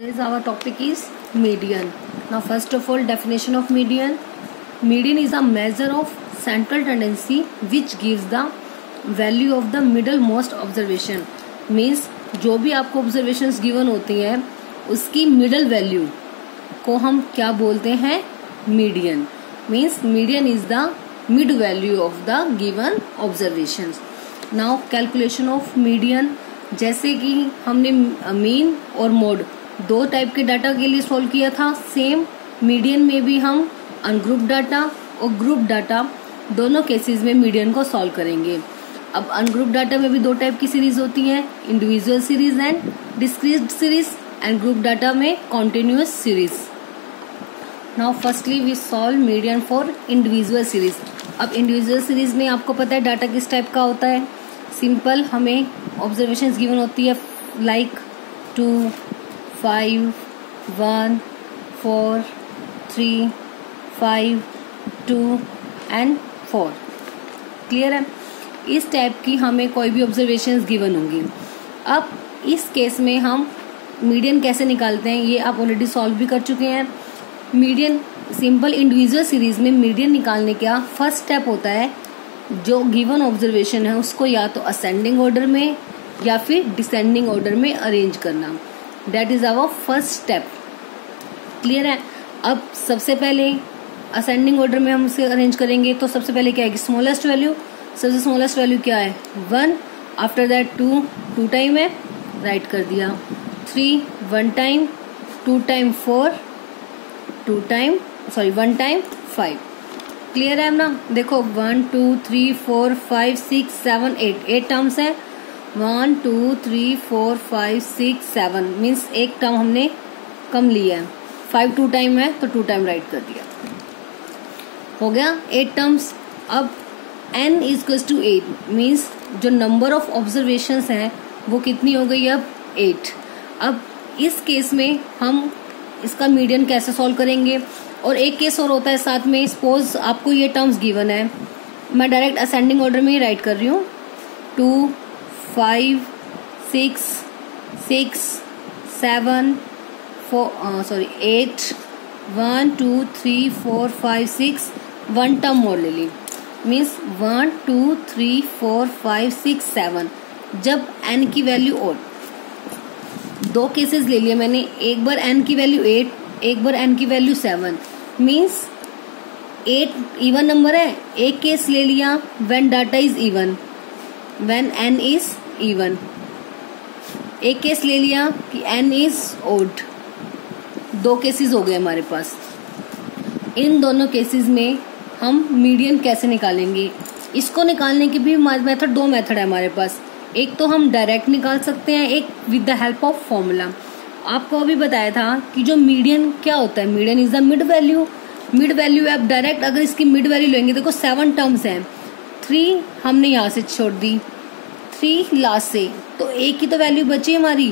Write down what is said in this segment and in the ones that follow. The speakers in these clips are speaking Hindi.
Is our topic is median. Now first of all, definition of median. Median is a measure of central tendency which gives the value of the middlemost observation. Means जो भी आपको observations given होती हैं उसकी middle value को हम क्या बोलते हैं? Median. Means median is the mid value of the given observations. Now calculation of median, जैसे कि हमने मीन और मोड दो टाइप के डाटा के लिए सॉल्व किया था, सेम मीडियन में भी हम अनग्रुप डाटा और ग्रुप डाटा दोनों केसेस में मीडियन को सॉल्व करेंगे. अब अनग्रुप डाटा में भी दो टाइप की सीरीज होती हैं, individual series and discrete series, and group data में continuous series. Now firstly we solve median for individual series. अब इंडिविजुअल सीरीज में आपको पता है डाटा किस टाइप का होता है. सिंपल, हमें ऑब्जर्वेशंस गिवन होती है लाइक 2, 5, 1, 4, 3, 5, 2 एंड 4. क्लियर है? इस टाइप की हमें कोई भी ऑब्जर्वेशंस गिवन होंगी. अब इस केस में हम मीडियन कैसे निकालते हैं ये आप ऑलरेडी सॉल्व भी कर चुके हैं. मीडियन सिंपल इंडिविजुअल सीरीज में मीडियन निकालने का फर्स्ट स्टेप होता है जो गिवन ऑब्जर्वेशन है उसको या तो असेंडिंग ऑर्डर में या फिर डिसेंडिंग ऑर्डर में अरेंज करना. That is our first step. Clear है? अब सबसे पहले असेंडिंग ऑर्डर में हम इसे अरेंज करेंगे तो सबसे पहले क्या है, स्मॉलेस्ट वैल्यू. सबसे स्मॉलेस्ट वैल्यू क्या है? 1. आफ्टर दैट 2 टाइम है, राइट कर दिया. 3 1 टाइम, 2 टाइम 4, 1 टाइम 5. क्लियर है ना? देखो 1 2 3 4 5 6 7 8 टर्म्स है. 1 2 3 4 5 6 7 मीन्स एक टर्म हमने कम लिया है. 5 2 टाइम है तो 2 टाइम राइट कर दिया. हो गया 8 टर्म्स. अब n इक्वल्स टू 8 मीन्स जो नंबर ऑफ ऑब्जर्वेशंस हैं वो कितनी हो गई? अब 8. अब इस केस में हम इसका मीडियन कैसे सॉल्व करेंगे? और एक केस और होता है साथ में. सपोज आपको ये टर्म्स गिवन है, मैं डायरेक्ट असेंडिंग ऑर्डर में ही राइट कर रही हूँ. 2 5 6 6 7 8 1 2 3 4 5 6 1 टर्म और ले ली. मीन्स 1 2 3 4 5 6 7. जब n की वैल्यू और दो केसेस ले लिए मैंने, एक बार n की वैल्यू 8, एक बार n की वैल्यू 7. मीन्स 8 इवन नंबर है. एक केस ले लिया when data is even, when n is even. एक केस ले लिया कि n इज ओड. दो केसेस हो गए हमारे पास. इन दोनों केसेस में हम मीडियन कैसे निकालेंगे? इसको निकालने की भी मेथड, दो मेथड है हमारे पास. एक तो हम डायरेक्ट निकाल सकते हैं, एक with the help of formula. आपको अभी बताया था कि जो मीडियन क्या होता है, median is the mid value. Mid value आप डायरेक्ट अगर इसकी मिड वैल्यू लेंगे, देखो 7 टर्म्स हैं, 3 हमने यहाँ से छोड़ दी, 3 लास्ट से, तो एक की तो वैल्यू बची हमारी,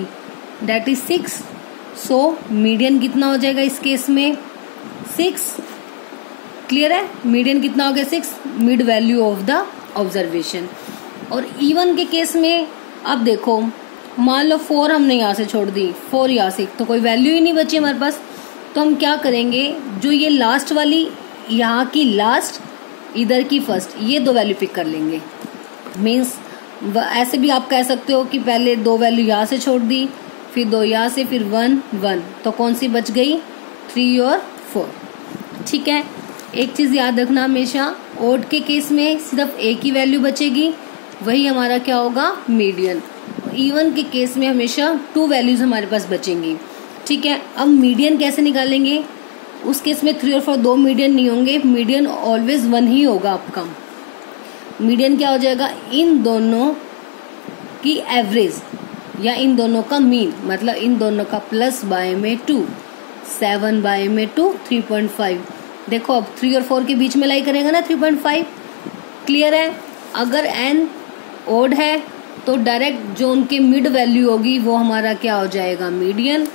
दैट इज 6. सो मीडियन कितना हो जाएगा इस केस में? 6. क्लियर है? मीडियन कितना हो गया? 6, mid value of the observation. और इवन के केस में अब देखो, मान लो 4 हमने यहाँ से छोड़ दी, 4 यहाँ से, तो कोई वैल्यू ही नहीं बची हमारे पास. तो हम क्या करेंगे, जो ये लास्ट वाली, यहाँ की लास्ट, इधर की फर्स्ट, ये दो वैल्यू पिक कर लेंगे. मीन्स ऐसे भी आप कह सकते हो कि पहले 2 वैल्यू यहाँ से छोड़ दी, फिर 2 यहाँ से, फिर 1 1, तो कौन सी बच गई? 3 और 4. ठीक है? एक चीज़ याद रखना हमेशा, ओड के केस में सिर्फ एक ही वैल्यू बचेगी, वही हमारा क्या होगा? मीडियन. इवन के केस में हमेशा 2 वैल्यूज हमारे पास बचेंगी. ठीक है? अब मीडियन कैसे निकालेंगे? उस केस में 3 और 4 दो मीडियन नहीं होंगे, मीडियन ऑलवेज 1 ही होगा आपका. मीडियन क्या हो जाएगा? इन दोनों की एवरेज या इन दोनों का मीन, मतलब इन दोनों का प्लस बाय में 2, 7 बाय में 2, 3.5. देखो अब 3 और 4 के बीच में लाई करेगा ना 3.5. क्लियर है? अगर n ओड है तो डायरेक्ट जो उनके मिड वैल्यू होगी वो हमारा क्या हो जाएगा? मीडियन.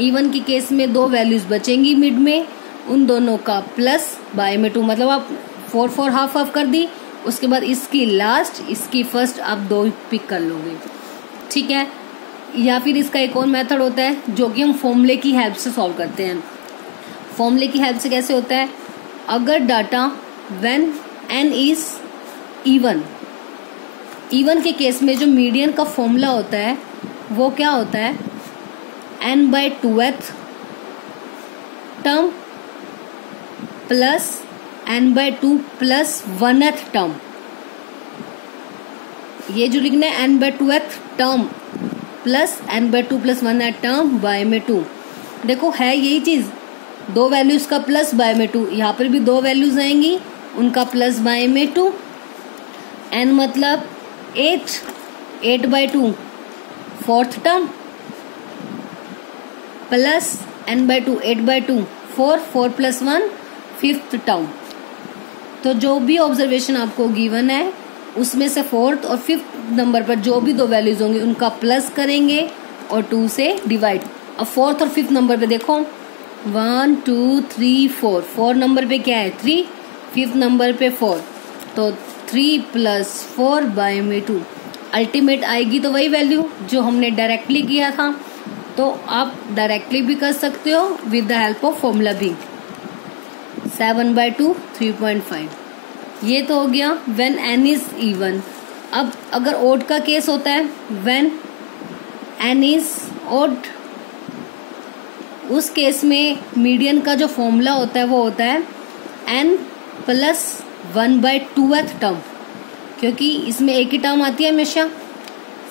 इवन की केस में 2 वैल्यूज बचेंगी मिड में, उन दोनों का प्लस बाय में 2, मतलब आप 4 4 हाफ हाफ कर दी, उसके बाद इसकी लास्ट, इसकी फर्स्ट, आप 2 पिक कर लोगे. ठीक है? या फिर इसका एक और मेथड होता है जो कि हम फॉर्मूले की हेल्प से सॉल्व करते हैं। फॉर्मूले की हेल्प से कैसे होता है, अगर data when n is even, even के केस में जो मीडियन का फॉर्मूला होता है वो क्या होता है, n/2th term plus n/2 plus 1th term. ये जो लिखना है n/2th term plus n/2 plus 1th term by में 2। देखो है यही चीज, दो वैल्यूज का प्लस बाय में 2, यहाँ पर भी दो वैल्यूज आएंगी उनका प्लस बाय में 2। n मतलब 8/2 4th term plus n/2 8/2 4 plus 1 5th term. तो जो भी ऑब्जर्वेशन आपको गिवन है उसमें से 4th और 5th नंबर पर जो भी दो वैल्यूज होंगे उनका प्लस करेंगे और 2 से डिवाइड। अब 4th और 5th नंबर पे देखो 1 2 3 4, 4 नंबर पे क्या है 3, 5th नंबर पे 4, तो 3 प्लस 4 बाय में 2। अल्टीमेट आएगी तो वही वैल्यू जो हमने डायरेक्टली किया था, तो आप डायरेक्टली भी कर सकते हो with the help of formula भी। 7/2 3.5, ये तो हो गया व्हेन n इज इवन। अब अगर ओड का केस होता है व्हेन n इज ओड, उस केस में मीडियन का जो फॉर्मूला होता है वो होता है n प्लस 1/2th टर्म, क्योंकि इसमें एक ही टर्म आती है हमेशा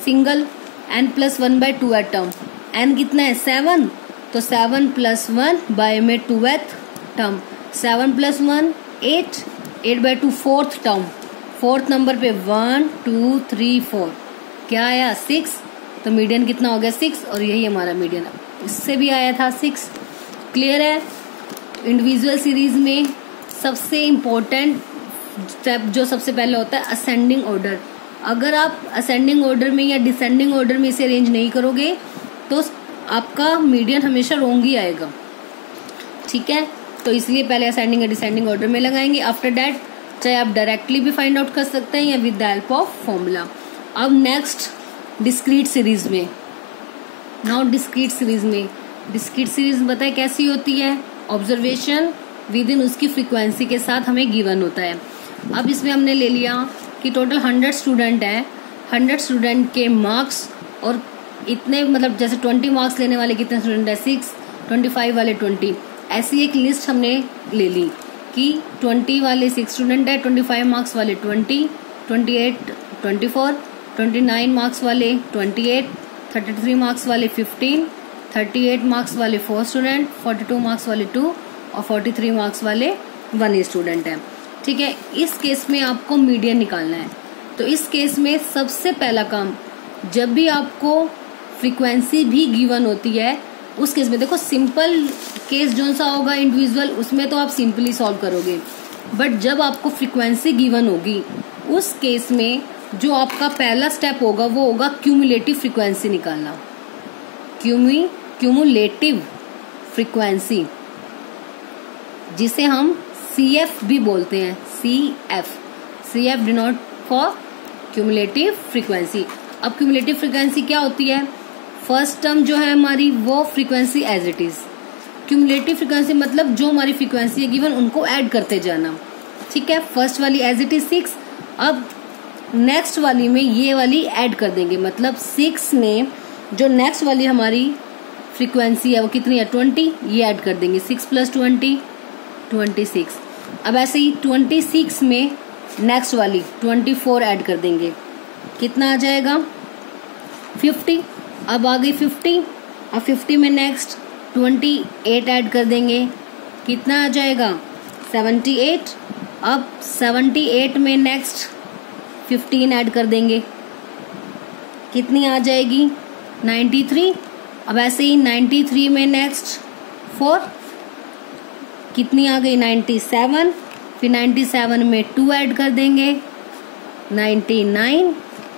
single, n plus 1/2th term. n कितना है 7, तो 7 प्लस 1 बाय में 2th term, 7 plus 1 8, 8/2 4th term, 4th number पे 1 2 3 4, क्या आया 6, तो मीडियन कितना हो गया 6, और यही हमारा मीडियन, इससे भी आया था 6। क्लियर है। इंडिविजुअल सीरीज में सबसे इम्पोर्टेंट स्टेप जो सबसे पहले होता है असेंडिंग ऑर्डर। अगर आप असेंडिंग ऑर्डर में या डिसेंडिंग ऑर्डर में इसे अरेंज नहीं करोगे तो आपका मीडियन हमेशा रॉन्ग ही आएगा, ठीक है। तो इसलिए पहले असेंडिंग या डिसेंडिंग ऑर्डर में लगाएंगे। आफ्टर दैट चाहे आप डायरेक्टली भी फाइंड आउट कर सकते हैं या with the help of formula. अब नेक्स्ट डिस्क्रीट सीरीज में, डिस्क्रीट सीरीज बताए कैसी होती है, ऑब्जर्वेशन विद इन उसकी फ्रीक्वेंसी के साथ हमें गिवन होता है। अब इसमें हमने ले लिया कि टोटल 100 स्टूडेंट है, 100 स्टूडेंट के मार्क्स और इतने मतलब जैसे 20 मार्क्स लेने वाले कितने स्टूडेंट है 6, 25 वाले 20, ऐसी एक लिस्ट हमने ले ली कि 20 वाले 6 स्टूडेंट है, 25 मार्क्स वाले 20, 28 24, 29 मार्क्स वाले 28, 33 मार्क्स वाले 15, 38 मार्क्स वाले 4 स्टूडेंट, 42 मार्क्स वाले 2 और 43 मार्क्स वाले 1 स्टूडेंट है, ठीक है। इस केस में आपको मीडियन निकालना है। तो इस केस में सबसे पहला काम, जब भी आपको फ्रीक्वेंसी भी गिवन होती है उस केस में देखो सिंपल केस जो सा होगा इंडिविजुअल उसमें तो आप सिंपली सॉल्व करोगे, बट जब आपको फ्रीक्वेंसी गिवन होगी उस केस में जो आपका पहला स्टेप होगा वो होगा क्यूमुलेटिव फ्रीक्वेंसी निकालना। क्यूमुलेटिव फ्रीक्वेंसी जिसे हम CF भी बोलते हैं, CF denote for cumulative frequency. अब क्यूमुलेटिव फ्रीक्वेंसी क्या होती है, फर्स्ट टर्म जो है हमारी वो frequency as it is. Cumulative frequency मतलब जो हमारी फ्रीक्वेंसी है गिवन उनको ऐड करते जाना, ठीक है। फर्स्ट वाली एज इट इज 6, अब नेक्स्ट वाली में ये वाली ऐड कर देंगे, मतलब 6 में जो नेक्स्ट वाली हमारी फ्रीक्वेंसी है वो कितनी है 20, ये ऐड कर देंगे 6 + 20 26। अब ऐसे ही 26 में नेक्स्ट वाली 24 ऐड कर देंगे, कितना आ जाएगा 50। अब आ गई 50, अब 50 में नेक्स्ट 28 ऐड कर देंगे, कितना आ जाएगा 78। अब 78 में नेक्स्ट 15 ऐड कर देंगे, कितनी आ जाएगी 93। अब ऐसे ही 93 में नेक्स्ट 4, कितनी आ गई 97। फिर 97 में 2 ऐड कर देंगे 99,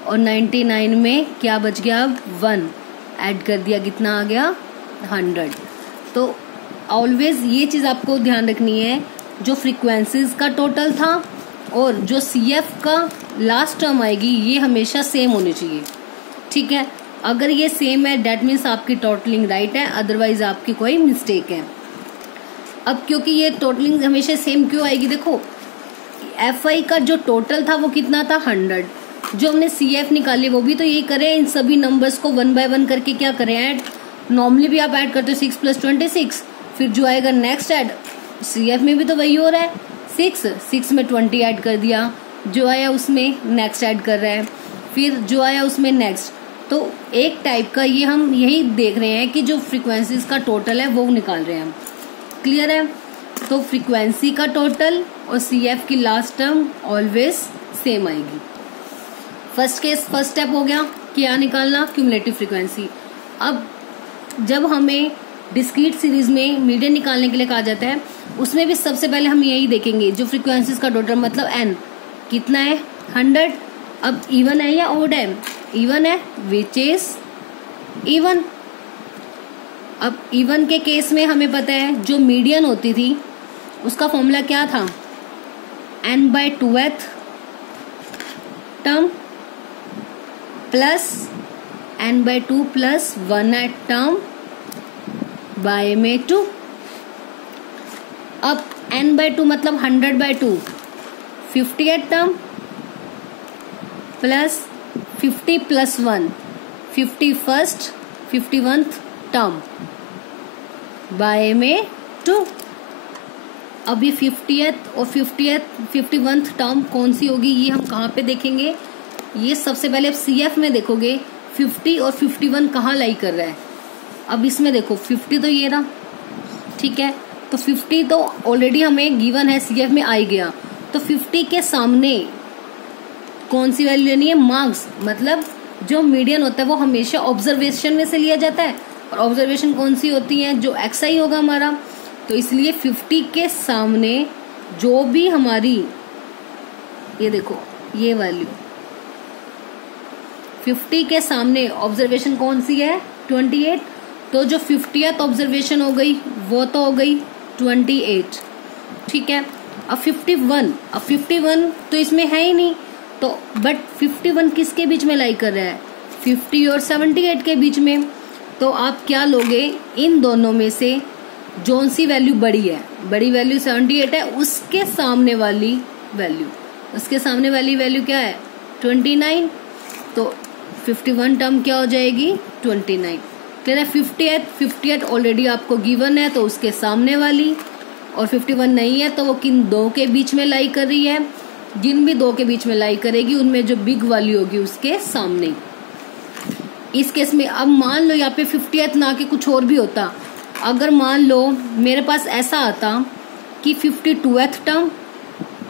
और 99 में क्या बच गया, अब 1 ऐड कर दिया, कितना आ गया 100। तो ऑलवेज ये चीज़ आपको ध्यान रखनी है, जो फ्रीक्वेंसीज का टोटल था और जो CF का लास्ट टर्म आएगी ये हमेशा सेम होनी चाहिए, ठीक है। अगर ये सेम है डेट मीन्स आपकी टोटलिंग राइट है, अदरवाइज आपकी कोई मिस्टेक है। अब क्योंकि ये टोटलिंग हमेशा सेम क्यों आएगी, देखो FI का जो टोटल था वो कितना था 100, जो हमने CF निकाली वो भी तो यही करें, इन सभी नंबर्स को 1 बाय 1 करके क्या करें ऐड। नॉर्मली भी आप ऐड करते हो 6 + 26, फिर जो आएगा नेक्स्ट ऐड, CF में भी तो वही हो रहा है 6 में 20 ऐड कर दिया, जो आया उसमें नेक्स्ट ऐड कर रहा है, फिर जो आया उसमें नेक्स्ट। तो एक टाइप का ये हम यही देख रहे हैं कि जो फ्रीक्वेंसीज का टोटल है वो निकाल रहे हैं हम। क्लियर है? तो फ्रीक्वेंसी का टोटल और CF की लास्ट टर्म ऑलवेज सेम आएगी। फर्स्ट स्टेप हो गया क्या निकालना, क्यूमुलेटिव फ्रीक्वेंसी। अब जब हमें डिस्क्रीट सीरीज में मीडियन निकालने के लिए कहा जाता है, उसमें भी सबसे पहले हम यही देखेंगे जो फ्रीक्वेंसीज का टोटल मतलब n कितना है 100। अब इवन है या ओड है, इवन है विच इज इवन। अब इवन के केस में हमें पता है जो मीडियन होती थी उसका फॉर्मूला क्या था, n/2th term plus n/2 + 1th term by में 2। अब n/2 मतलब 100/2 50th term plus 50 + 1 51st term by में 2। अब ये 50th और 51th टर्म कौन सी होगी, ये हम कहाँ पे देखेंगे, ये सबसे पहले आप CF में देखोगे 50 और 51 कहाँ लाई कर रहा है। अब इसमें देखो 50 तो ये रहा, ठीक है, तो 50 तो ऑलरेडी हमें गिवन है, CF में आ गया, तो 50 के सामने कौन सी वैल्यू लेनी है, मार्क्स। मतलब जो मीडियन होता है वो हमेशा ऑब्जर्वेशन में से लिया जाता है, और ऑब्जर्वेशन कौन सी होती है, जो XI होगा हमारा। तो इसलिए 50 के सामने जो भी हमारी, ये देखो ये वैल्यू 50 के सामने ऑब्जर्वेशन कौन सी है 28, तो जो 50th ऑब्जर्वेशन हो गई वो तो हो गई 28, ठीक है। अब 51 तो इसमें है ही नहीं, तो बट 51 किसके बीच में लाई कर रहा है, 50 और 78 के बीच में। तो आप क्या लोगे, इन दोनों में से जोन सी वैल्यू बड़ी है, बड़ी वैल्यू 78 है, उसके सामने वाली वैल्यू क्या है 29। तो 51 टर्म क्या हो जाएगी 29। क्लियर है? 50th ऑलरेडी आपको गिवन है तो उसके सामने वाली, और 51 नहीं है तो वो किन दो के बीच में लाई कर रही है, जिन भी दो के बीच में लाई करेगी उनमें जो बिग वैल्यू होगी उसके सामने। इस केस में अब मान लो यहाँ पे 50th ना के कुछ और भी होता, अगर मान लो मेरे पास ऐसा आता कि 52th term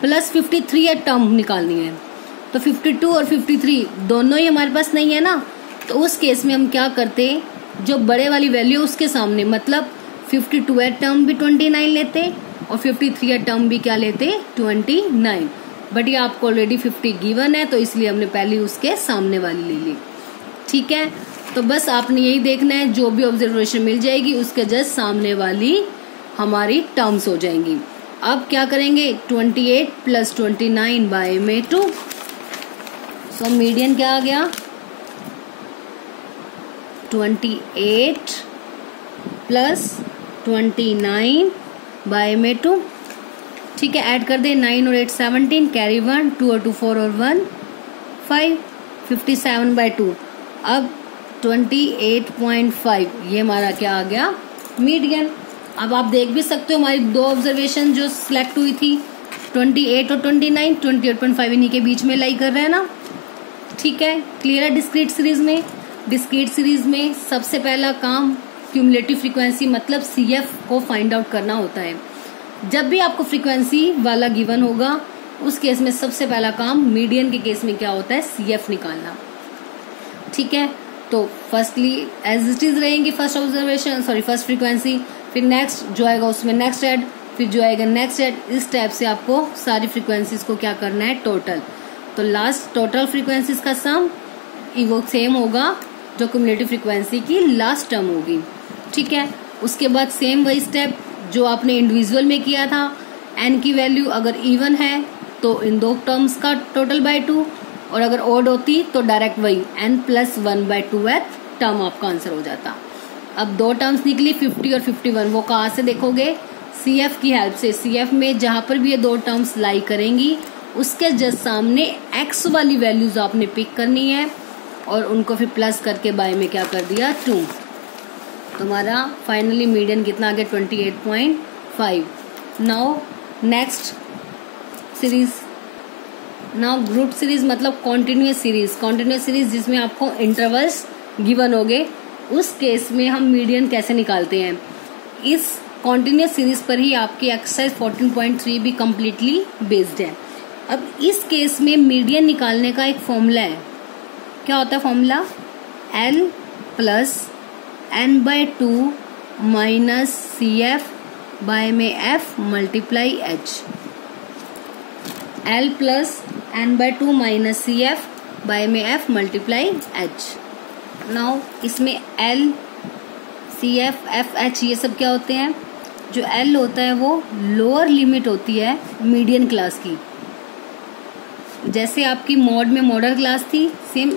plus 53th term निकालनी है, तो 52 और 53 दोनों ही हमारे पास नहीं है ना, तो उस केस में हम क्या करते, जो बड़े वाली वैल्यू उसके सामने, मतलब 52th टर्म भी 29 लेते और 53th टर्म भी क्या लेते 29। बट ये आपको ऑलरेडी 50 गिवन है तो इसलिए हमने पहले उसके सामने वाली ले ली, ठीक है। तो बस आपने यही देखना है, जो भी ऑब्जर्वेशन मिल जाएगी उसके जस्ट सामने वाली हमारी टर्म्स हो जाएंगी। अब क्या करेंगे 28 + 29 बाय में 2। सो मीडियन क्या आ गया 28 + 29 बाय में 2, ठीक है। ऐड कर दे 9 और 8 17, कैरी 1, 2 और 2 4 और 1 5, 57/2। अब 28.5 ये हमारा क्या आ गया मीडियन। अब आप देख भी सकते हो हमारी दो ऑब्जर्वेशन जो सिलेक्ट हुई थी 28 और 29, 28.5 इन्हीं के बीच में लाई कर रहे हैं ना, ठीक है। क्लियर है? डिस्क्रीट सीरीज में सबसे पहला काम क्यूमुलेटिव फ्रीक्वेंसी मतलब CF को फाइंड आउट करना होता है। जब भी आपको फ्रीक्वेंसी वाला गिवन होगा उस केस में सबसे पहला काम मीडियन के केस में क्या होता है CF निकालना, ठीक है। तो फर्स्टली एज इट इज रहेंगी फर्स्ट फ्रीक्वेंसी, फिर नेक्स्ट जो आएगा उसमें नेक्स्ट ऐड, फिर जो आएगा नेक्स्ट ऐड, इस टाइप से आपको सारी फ्रीक्वेंसीज को क्या करना है टोटल। तो लास्ट टोटल फ्रीक्वेंसीज का सम वो सेम होगा जो क्यूमुलेटिव फ्रीक्वेंसी की लास्ट टर्म होगी, ठीक है। उसके बाद सेम वही स्टेप जो आपने इंडिविजुअल में किया था, n की वैल्यू अगर इवन है तो इन दो टर्म्स का टोटल बाय 2, और अगर ओड होती तो डायरेक्ट वही n + 1/2th टर्म आपका आंसर हो जाता। अब 2 टर्म्स निकली 50 और 51, वो कहाँ से देखोगे? CF की हेल्प से। CF में जहाँ पर भी ये 2 टर्म्स लाई करेंगी उसके जस्ट सामने x वाली वैल्यूज आपने पिक करनी है और उनको फिर प्लस करके बाय में क्या कर दिया 2। तुम्हारा फाइनली मीडियन कितना आ गया 28.5। Now next series, now group series मतलब कॉन्टिन्यूस सीरीज जिसमें आपको इंटरवल्स गिवन होंगे, उस केस में हम मीडियन कैसे निकालते हैं। इस कॉन्टिन्यूस सीरीज पर ही आपकी एक्सरसाइज 14.3 भी कम्प्लीटली बेस्ड है। अब इस केस में मीडियन निकालने का एक फॉर्मूला है। क्या होता है formula? L plus n/2 minus CF by में F multiply H। L plus n/2 minus CF by में F मल्टीप्लाई H। नाउ इसमें L, CF, FH ये सब क्या होते हैं? जो L होता है वो लोअर लिमिट होती है मीडियन क्लास की। जैसे आपकी मॉड में मॉडल क्लास थी, सेम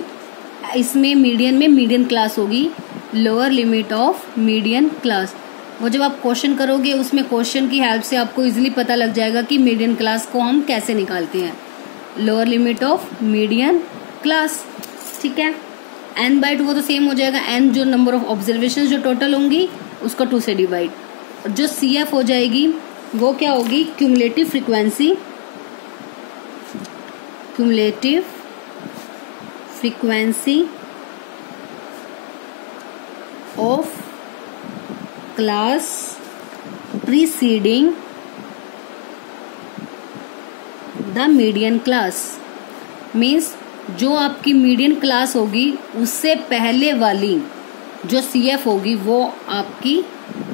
इसमें मीडियन में मीडियन क्लास होगी, lower limit of median class. वो जब आप क्वेश्चन करोगे उसमें क्वेश्चन की हेल्प से आपको इजीली पता लग जाएगा कि मीडियन क्लास को हम कैसे निकालते हैं। Lower limit of median class, ठीक है। n/2 वो तो सेम हो जाएगा, n जो नंबर ऑफ ऑब्जर्वेशन जो टोटल होंगी उसको 2 से डिवाइड। और जो CF हो जाएगी वो क्या होगी? Cumulative frequency of class preceding the median class. Means जो आपकी मीडियन क्लास होगी उससे पहले वाली जो CF होगी वो आपकी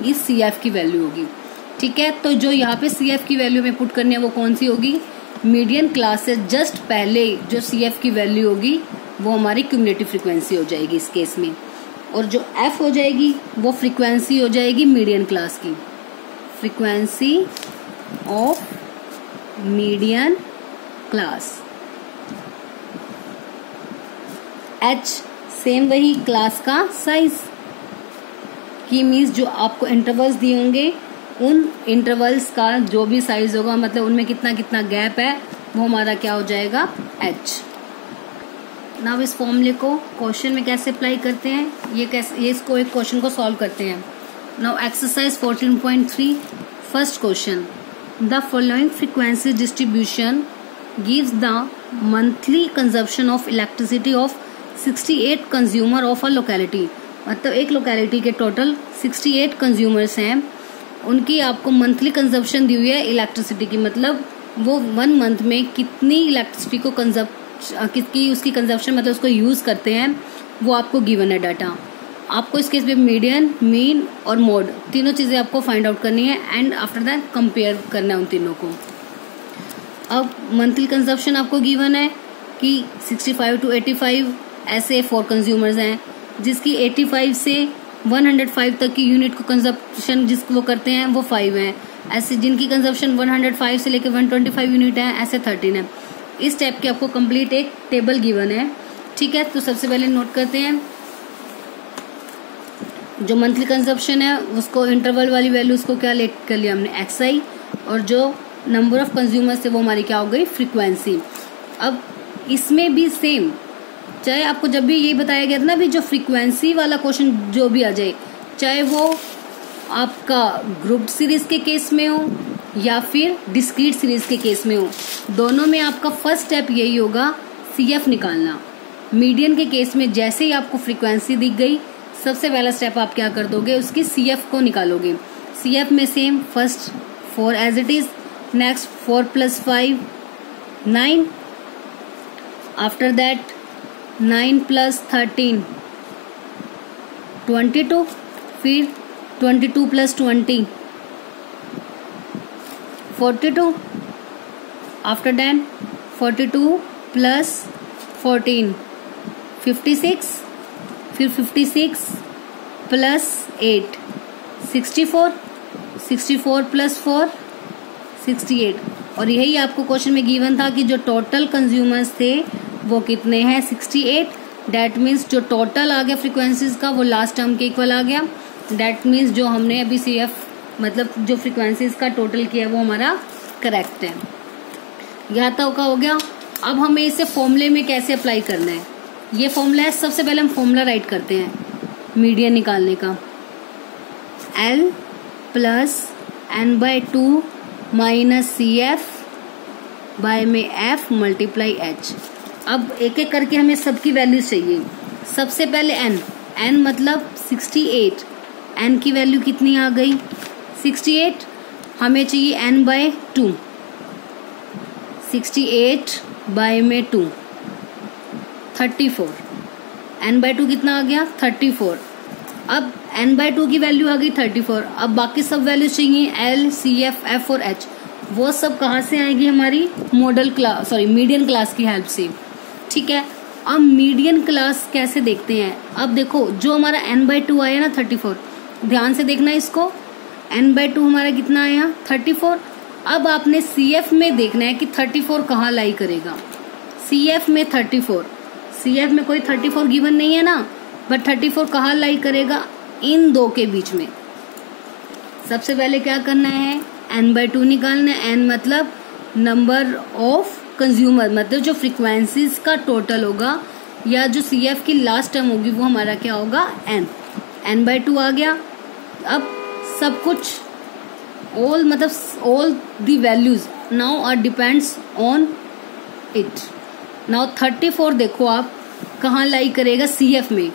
इस CF की वैल्यू होगी, ठीक है। तो जो यहाँ पे CF की वैल्यू में पुट करनी है वो कौन सी होगी? मीडियन क्लास से जस्ट पहले जो CF की वैल्यू होगी वो हमारी क्यूमुलेटिव फ्रीक्वेंसी हो जाएगी इस केस में। और जो F हो जाएगी वो फ्रीक्वेंसी हो जाएगी मीडियन क्लास की, frequency of median class. H same वही क्लास का साइज की, मीन्स जो आपको इंटरवल्स दिए होंगे उन इंटरवल्स का जो भी साइज होगा, मतलब उनमें कितना कितना गैप है, वो हमारा क्या हो जाएगा H। नाउ इस फॉर्मूले को क्वेश्चन में कैसे अप्लाई करते हैं, ये इसको एक क्वेश्चन को सॉल्व करते हैं। Now exercise 14.3 first question, the following frequency distribution gives the monthly consumption of elasticity of 68 consumer of a locality. मतलब एक लोकेलिटी के टोटल 68 कंज्यूमर्स हैं, उनकी आपको मंथली कंजप्शन दी हुई है इलेक्ट्रिसिटी की, मतलब वो 1 मंथ में कितनी इलेक्ट्रिसिटी को उसकी कंजप्शन मतलब उसको यूज करते हैं वो आपको गिवन है डाटा। आपको इस केस में मीडियन, मीन और मोड तीनों चीजें आपको फाइंड आउट करनी है एंड आफ्टर दैट कंपेयर करना है उन तीनों को। अब मंथली कंजप्शन आपको गिवन है कि 65 to 85 ऐसे 4 कंज्यूमर्स हैं, जिसकी 85 से 105 तक की यूनिट को कंजप्शन जिसको वो करते हैं वो 5 हैं। ऐसे जिनकी कंजप्शन 105 से लेकर 125 यूनिट है ऐसे 13 है। इस टाइप की आपको कंप्लीट एक टेबल गिवन है, ठीक है। तो सबसे पहले नोट करते हैं जो मंथली कंजप्शन है उसको इंटरवल वाली वैल्यू उसको क्या ले कर लिया हमने XI, और जो नंबर ऑफ कंज्यूमर्स है वो हमारी क्या हो गई फ्रीक्वेंसी। अब इसमें भी सेम, चाहे आपको जब भी यही बताया गया था ना भी जो फ्रीक्वेंसी वाला क्वेश्चन जो भी आ जाए, चाहे वो आपका ग्रुप सीरीज के केस में हो या फिर डिस्क्रीट सीरीज के केस में हो, दोनों में आपका फर्स्ट स्टेप यही होगा CF निकालना। मीडियन के केस में जैसे ही आपको फ्रीक्वेंसी दिख गई सबसे पहला स्टेप आप क्या कर दोगे उसकी CF को निकालोगे। CF में same first 4 as it is, next 4 + 5 9, after that 9 + 13 22, फिर 22 + 20 42, आफ्टर दैट 42 + 14 56, फिर 56 + 8 64, 64 + 4 68। और यही आपको क्वेश्चन में गिवन था कि जो टोटल कंज्यूमर्स थे वो कितने हैं 68, डैट मीन्स जो टोटल आ गया फ्रिक्वेंसीज का वो लास्ट टर्म के इक्वल आ गया। डैट मीन्स जो हमने अभी CF मतलब जो फ्रिक्वेंसीज का टोटल किया वो हमारा करेक्ट है। यहाँ तक का हो गया। अब हमें इसे फॉर्मूले में कैसे अप्लाई करना है, ये फॉर्मूला है। सबसे पहले हम फॉर्मूला राइट करते हैं मीडियन निकालने का, L plus n/2 minus CF by में F मल्टीप्लाई H। अब एक एक करके हमें सबकी वैल्यूज चाहिए। सबसे पहले n मतलब 68, n की वैल्यू कितनी आ गई 68। हमें चाहिए n/2, 68 बाय में 2 34, n/2 कितना आ गया 34। अब n/2 की वैल्यू आ गई 34। अब बाकी सब वैल्यू चाहिए L, CF, F और H। वो सब कहाँ से आएगी, हमारी मीडियन क्लास की हेल्प से। ठीक है, अब मीडियन क्लास कैसे देखते हैं। अब देखो जो हमारा n/2 आया ना 34, ध्यान से देखना इसको, n/2 हमारा कितना आया 34। अब आपने CF में देखना है कि 34 कहाँ लाई करेगा। CF में 34, CF में कोई 34 गिवन नहीं है ना, बट 34 कहाँ लाई करेगा, इन दो के बीच में। सबसे पहले क्या करना है, n/2 निकालना है। n मतलब नंबर ऑफ कंज्यूमर, मतलब जो फ्रीक्वेंसीज का टोटल होगा या जो CF की लास्ट टर्म होगी वो हमारा क्या होगा n/2 आ गया। अब सब कुछ all the values now are depends on it. Now 34 देखो आप कहाँ लाई करेगा, CF में।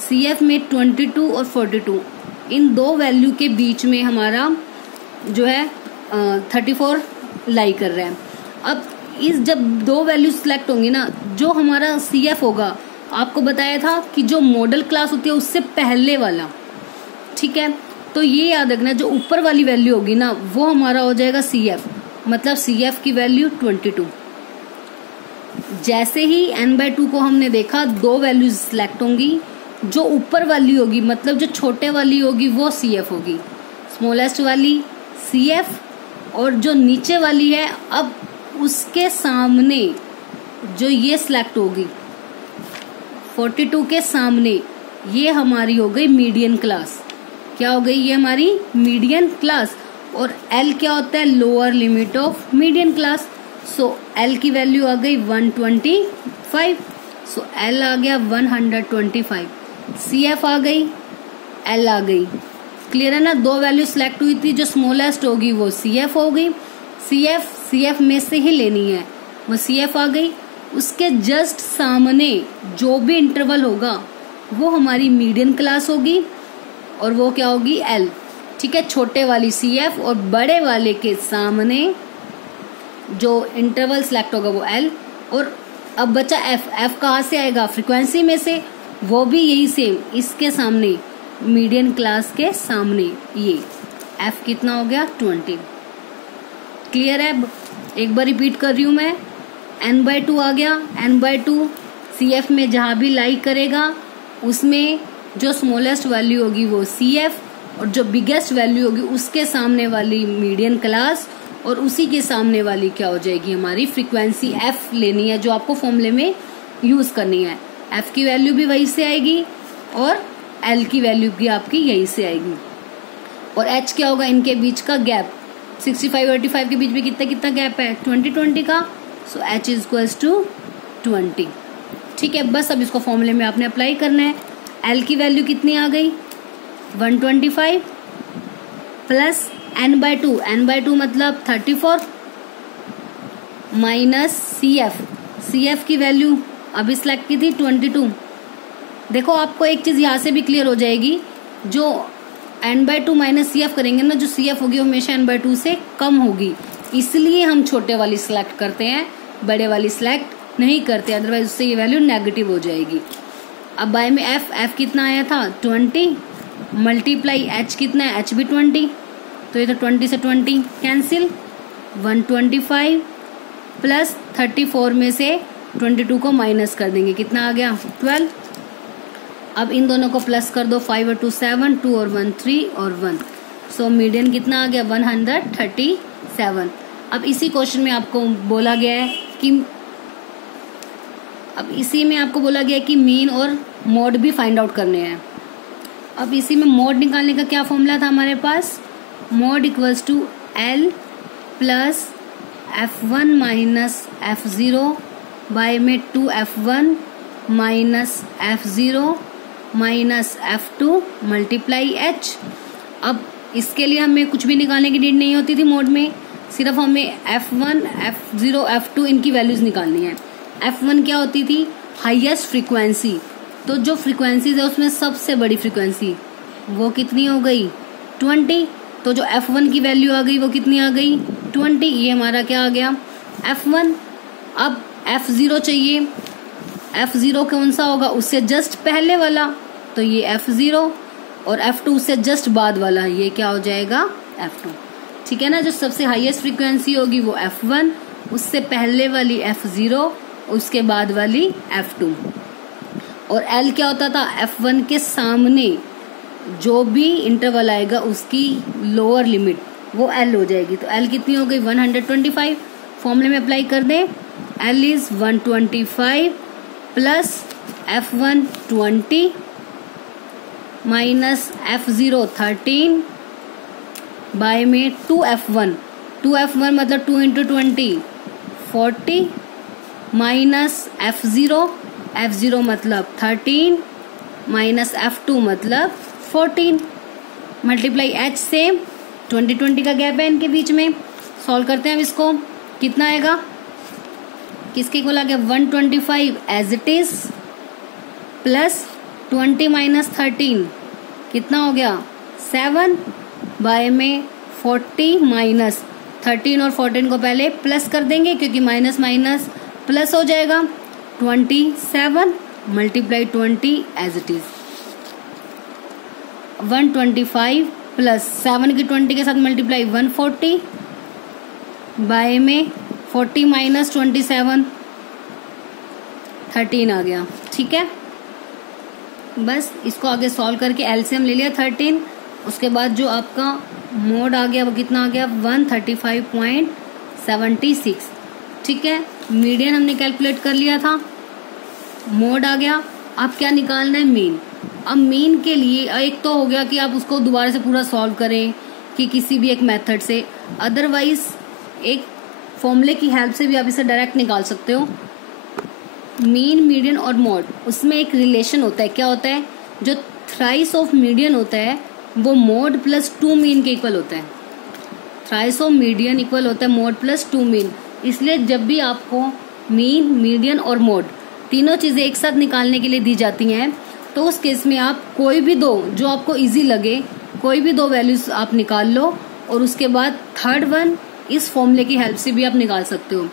CF में 22 और 42, इन दो वैल्यू के बीच में हमारा जो है 34 लाई कर रहा है। अब इस जब दो वैल्यू सिलेक्ट होंगी ना, जो हमारा CF होगा, आपको बताया था कि जो मॉडल क्लास होती है उससे पहले वाला, ठीक है। तो ये याद रखना, जो ऊपर वाली वैल्यू होगी ना वो हमारा हो जाएगा CF, मतलब CF की वैल्यू 22। जैसे ही n/2 को हमने देखा, दो वैल्यूज सिलेक्ट होंगी, जो ऊपर वाली होगी मतलब जो छोटे वाली होगी वो CF होगी, स्मॉलेस्ट वाली CF, और जो नीचे वाली है अब उसके सामने जो ये सिलेक्ट होगी 42 के सामने, ये हमारी हो गई मीडियन क्लास। क्या हो गई, ये हमारी मीडियन क्लास। और L क्या होता है, lower limit of median class. So L की वैल्यू आ गई 125, सो L आ गया 125। CF आ गई, L आ गई। क्लियर है ना, दो वैल्यू सिलेक्ट हुई थी, जो स्मॉलेस्ट होगी वो CF हो गई। CF में से ही लेनी है, वो CF आ गई। उसके जस्ट सामने जो भी इंटरवल होगा वो हमारी मीडियन क्लास होगी, और वो क्या होगी L। ठीक है, छोटे वाली CF और बड़े वाले के सामने जो इंटरवल सिलेक्ट होगा वो L। और अब बचा F कहाँ से आएगा, फ्रीक्वेंसी में से, वो भी यही सेम, इसके सामने मीडियन क्लास के सामने ये F कितना हो गया 20। क्लियर है, एक बार रिपीट कर रही हूँ मैं, n/2 आ गया, n/2 CF में जहाँ भी लाई करेगा उसमें जो स्मॉलेस्ट वैल्यू होगी वो CF, और जो बिगेस्ट वैल्यू होगी उसके सामने वाली मीडियन क्लास, और उसी के सामने वाली क्या हो जाएगी हमारी फ्रीक्वेंसी F लेनी है, जो आपको फॉर्मूले में यूज करनी है। F की वैल्यू भी वही से आएगी और L की वैल्यू भी आपकी यही से आएगी। और H क्या होगा, इनके बीच का गैप 65 और 85 के बीच में कितना गैप है 20 का। सो H इज इक्वल्स टू 20। ठीक है, बस अब इसको फॉर्मूले में आपने अप्लाई करना है। L की वैल्यू कितनी आ गई 125 प्लस n/2 मतलब 34 माइनस CF की वैल्यू अभी सिलेक्ट की थी 22। देखो आपको एक चीज यहाँ से भी क्लियर हो जाएगी, जो n/2 माइनस CF करेंगे ना, जो CF होगी हमेशा n/2 से कम होगी, इसलिए हम छोटे वाली सिलेक्ट करते हैं, बड़े वाली सिलेक्ट नहीं करते, अदरवाइज उससे ये वैल्यू नेगेटिव हो जाएगी। अब बाय में F कितना आया था 20 मल्टीप्लाई H कितना है, H भी 20, तो ये तो 20 से 20 कैंसिल, 125 प्लस 34 में से 22 को माइनस कर देंगे, कितना आ गया 12। अब इन दोनों को प्लस कर दो, 5 और 2 7, 2 और 1 3 और 1, सो मीडियन कितना आ गया 137। अब इसी क्वेश्चन में आपको बोला गया है कि अब इसी में आपको बोला गया कि मीन और मोड भी फाइंड आउट करने हैं। अब इसी में मोड निकालने का क्या फॉर्मूला था हमारे पास, mode equals to L plus F1 minus F0 by में 2F1 minus F0 minus F2 multiply H। अब इसके लिए हमें कुछ भी निकालने की नीड नहीं होती थी मोड में, सिर्फ हमें F1, F0, F2 इनकी वैल्यूज निकालनी है। F1 क्या होती थी, हाईएस्ट फ्रीक्वेंसी, तो जो फ्रीक्वेंसीज है उसमें सबसे बड़ी फ्रीक्वेंसी वो कितनी हो गई 20, तो जो F1 की वैल्यू आ गई वो कितनी आ गई 20, ये हमारा क्या आ गया F1। अब F0 चाहिए, F0 कौन सा होगा, उससे जस्ट पहले वाला, तो ये F0, और F2 उससे जस्ट बाद वाला, ये क्या हो जाएगा F2। ठीक है ना, जो सबसे हाईएस्ट फ्रीक्वेंसी होगी वो F1, उससे पहले वाली F0, उसके बाद वाली F2। और L क्या होता था, F1 के सामने जो भी इंटरवल आएगा उसकी लोअर लिमिट वो L हो जाएगी, तो L कितनी हो गई 125। फॉर्मूले में अप्लाई कर दें, L is 125 plus F1 20 minus F0 13 by में 2F1 मतलब 2 इंटू 20 40 माइनस F0 मतलब 13 माइनस F2 मतलब 14 मल्टीप्लाई H सेम 20 का गैप है इनके बीच में। सॉल्व करते हैं अब इसको, कितना आएगा, किसके इक्वल आ गया 125 as it is plus 20 minus 13 कितना हो गया 7 बाय में 40 माइनस 13 और 14 को पहले प्लस कर देंगे क्योंकि माइनस माइनस प्लस हो जाएगा 27 multiply 20 as it is 125 plus 7 की 20 के साथ मल्टीप्लाई 140 बाय में 40 माइनस 27 13 आ गया। ठीक है, बस इसको आगे सॉल्व करके एलसीएम ले लिया 13, उसके बाद जो आपका मोड आ गया वो कितना आ गया 135.76। ठीक है, मीडियन हमने कैलकुलेट कर लिया था, मोड आ गया। अब क्या निकालना है, मीन। अब मीन के लिए एक तो हो गया कि आप उसको दोबारा से पूरा सॉल्व करें कि किसी भी एक मेथड से, अदरवाइज एक फॉर्मूले की हेल्प से भी आप इसे डायरेक्ट निकाल सकते हो। मीन, मीडियन और मोड, उसमें एक रिलेशन होता है। क्या होता है, जो थ्राइस ऑफ मीडियन होता है वो मोड प्लस 2 मीन के इक्वल होता है। थ्राइस ऑफ मीडियन इक्वल होता है मोड प्लस 2 मीन। इसलिए जब भी आपको मीन, मीडियन और मोड तीनों चीजें एक साथ निकालने के लिए दी जाती हैं तो उस केस में आप कोई भी दो, जो आपको इजी लगे, कोई भी दो वैल्यूज आप निकाल लो और उसके बाद थर्ड वन इस फॉर्मूले की हेल्प से भी आप निकाल सकते हो।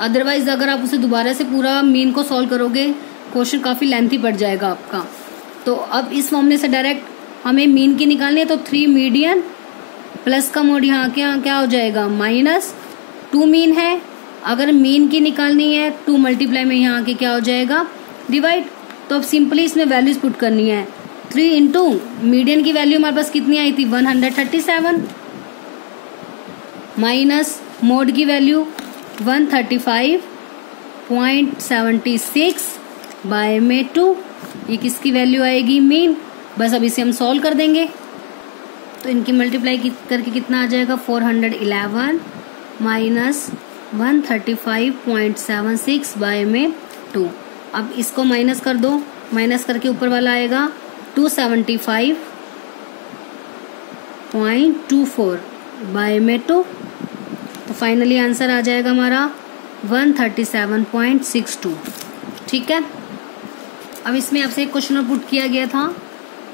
अदरवाइज अगर आप उसे दोबारा से पूरा मीन को सॉल्व करोगे क्वेश्चन काफी लेंथी पड़ जाएगा आपका। तो अब इस फॉर्मूले से डायरेक्ट हमें मीन की निकालनी है, तो 3 मीडियन प्लस का मोड यहाँ क्या हो जाएगा माइनस 2 मीन है। अगर मीन की निकालनी है 2 मल्टीप्लाई में यहाँ के क्या हो जाएगा डिवाइड। तो अब सिंपली इसमें वैल्यूज पुट करनी है। 3 इंटू मीडियन की वैल्यू हमारे पास कितनी आई थी 137 माइनस मोड की वैल्यू 135.76 बाय में 2, ये किसकी वैल्यू आएगी मीन। बस अब इसे हम सॉल्व कर देंगे तो इनकी मल्टीप्लाई करके कितना आ जाएगा 411 माइनस 135.76 बाय में 2। अब इसको माइनस कर दो, माइनस करके ऊपर वाला आएगा 275.24 बाय में 2। तो फाइनली आंसर आ जाएगा हमारा 137.62। ठीक है, अब इसमें आपसे एक क्वेश्चन पुट किया गया था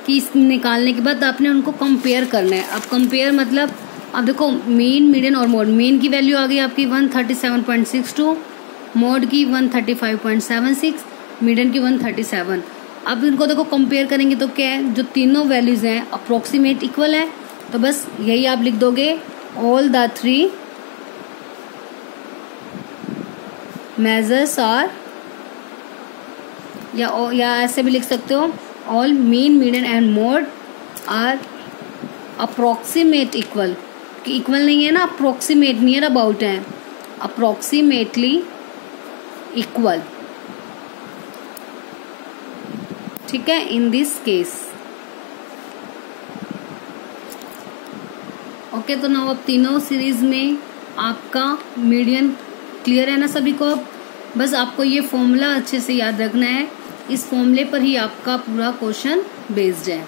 कि इस निकालने के बाद आपने उनको कंपेयर करना है। अब कंपेयर मतलब अब देखो मीन, मीडियन और मोड। मीन की वैल्यू आ गई आपकी 137.62, मोड की 135.76, मीडियन की 137। अब इनको देखो कंपेयर करेंगे तो क्या है, जो तीनों वैल्यूज हैं अप्रोक्सीमेट इक्वल है। तो बस यही आप लिख दोगे, ऑल द 3 मेजर्स आर, या ऐसे भी लिख सकते हो, all mean, median and mode are approximate equal. कि इक्वल नहीं है ना, अप्रोक्सीमेट, नियर अबाउट है, अप्रोक्सीमेटली इक्वल। ठीक है, इन दिस केस। ओके, तो नाउ अब तीनों सीरीज में आपका मीडियन क्लियर है ना सभी को। अब बस आपको ये फॉर्मूला अच्छे से याद रखना है, इस फॉर्मूले पर ही आपका पूरा क्वेश्चन बेस्ड है।